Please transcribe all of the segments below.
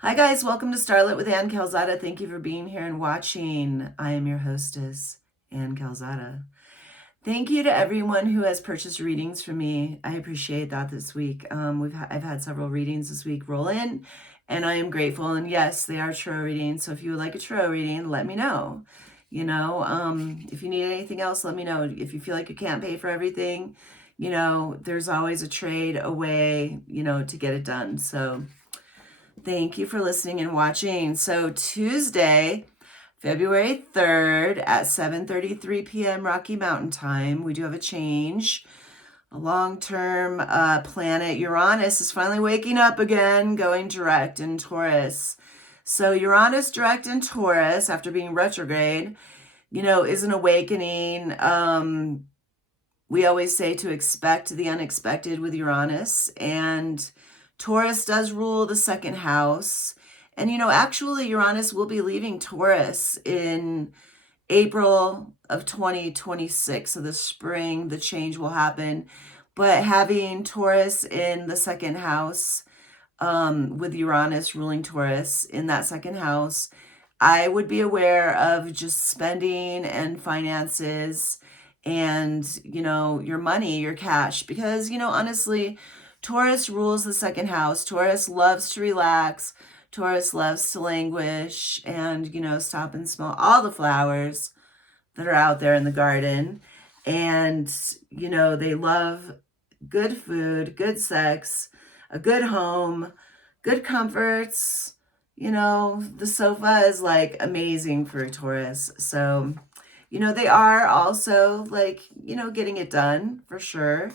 Hi guys, welcome to Starlit with Ann Calzada. Thank you for being here and watching. I am your hostess, Ann Calzada. Thank you to everyone who has purchased readings from me. I appreciate that this week. I've had several readings this week roll in, and I am grateful. And yes, they are tarot readings. So if you would like a tarot reading, let me know. If you need anything else, let me know. If you feel like you can't pay for everything, there's always a trade away, to get it done. So thank you for listening and watching. So Tuesday, February 3rd at 7:33 p.m. Rocky Mountain time, we do have a change. A long-term planet, Uranus, is finally waking up again, going direct in Taurus. So Uranus direct in Taurus, after being retrograde, is an awakening. We always say to expect the unexpected with Uranus, and Taurus does rule the second house. And, actually Uranus will be leaving Taurus in April of 2026. So the spring, the change will happen. But having Taurus in the second house, with Uranus ruling Taurus in that second house, I would be aware of just spending and finances and, your money, your cash, because, honestly, Taurus rules the second house. Taurus loves to relax. Taurus loves to languish and, stop and smell all the flowers that are out there in the garden. And, they love good food, good sex, a good home, good comforts. The sofa is like amazing for Taurus. So, they are also like, getting it done for sure.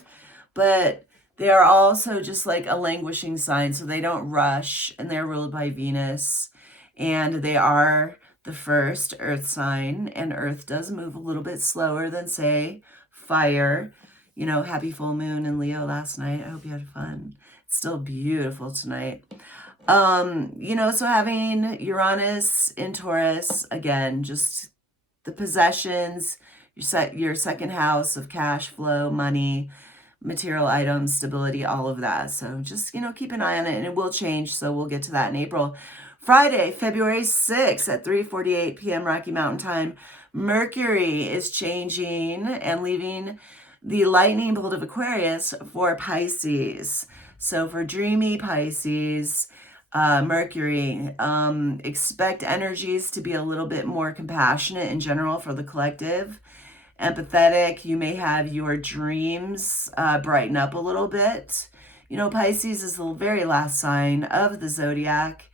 But they are also just like a languishing sign. So they don't rush, and they're ruled by Venus. And they are the first earth sign. And earth does move a little bit slower than, say, fire. Happy full moon in Leo last night. I hope you had fun. It's still beautiful tonight. So having Uranus in Taurus, again, just the possessions, your second house of cash flow, money, material items, stability, all of that. So just, keep an eye on it, and it will change. So we'll get to that in April. Friday, February 6th at 3:48 p.m. Rocky Mountain time, Mercury is changing and leaving the lightning bolt of Aquarius for Pisces. So for dreamy Pisces, Mercury, expect energies to be a little bit more compassionate in general for the collective, empathetic. You may have your dreams brighten up a little bit. Pisces is the very last sign of the zodiac.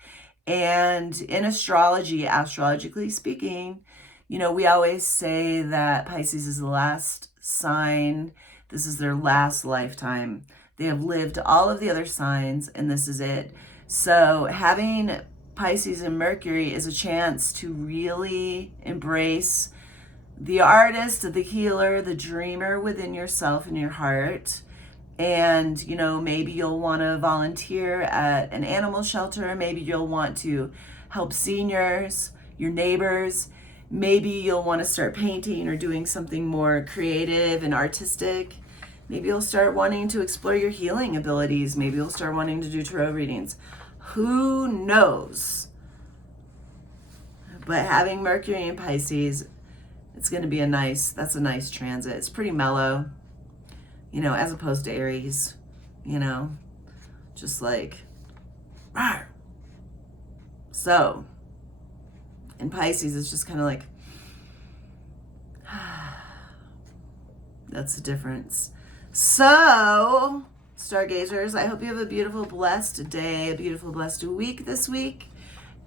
And in astrology, astrologically speaking, we always say that Pisces is the last sign. This is their last lifetime. They have lived all of the other signs, and this is it. So having Pisces and Mercury is a chance to really embrace the artist, the healer, the dreamer within yourself and your heart. And, maybe you'll want to volunteer at an animal shelter. Maybe you'll want to help seniors, your neighbors. Maybe you'll want to start painting or doing something more creative and artistic. Maybe you'll start wanting to explore your healing abilities. Maybe you'll start wanting to do tarot readings. Who knows? But having Mercury in Pisces, it's going to be that's a nice transit. It's pretty mellow, as opposed to Aries, just like, rawr. So in Pisces, it's just kind of like, that's the difference. So, stargazers, I hope you have a beautiful, blessed day, a beautiful, blessed week this week,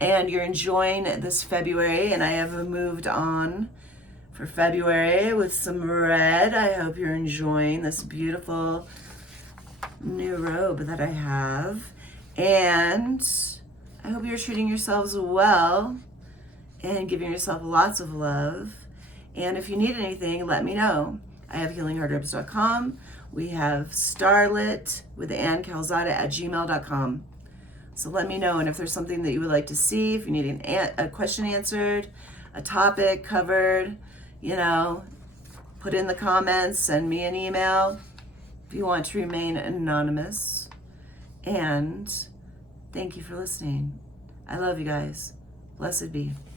and you're enjoying this February. And I have moved on for February with some red. I hope you're enjoying this beautiful new robe that I have. And I hope you're treating yourselves well and giving yourself lots of love. And if you need anything, let me know. I have healingheartherbs.com. We have Starlit with Ann Calzada at gmail.com. So let me know. And if there's something that you would like to see, if you need a question answered, a topic covered, put in the comments, send me an email if you want to remain anonymous. And thank you for listening. I love you guys. Blessed be.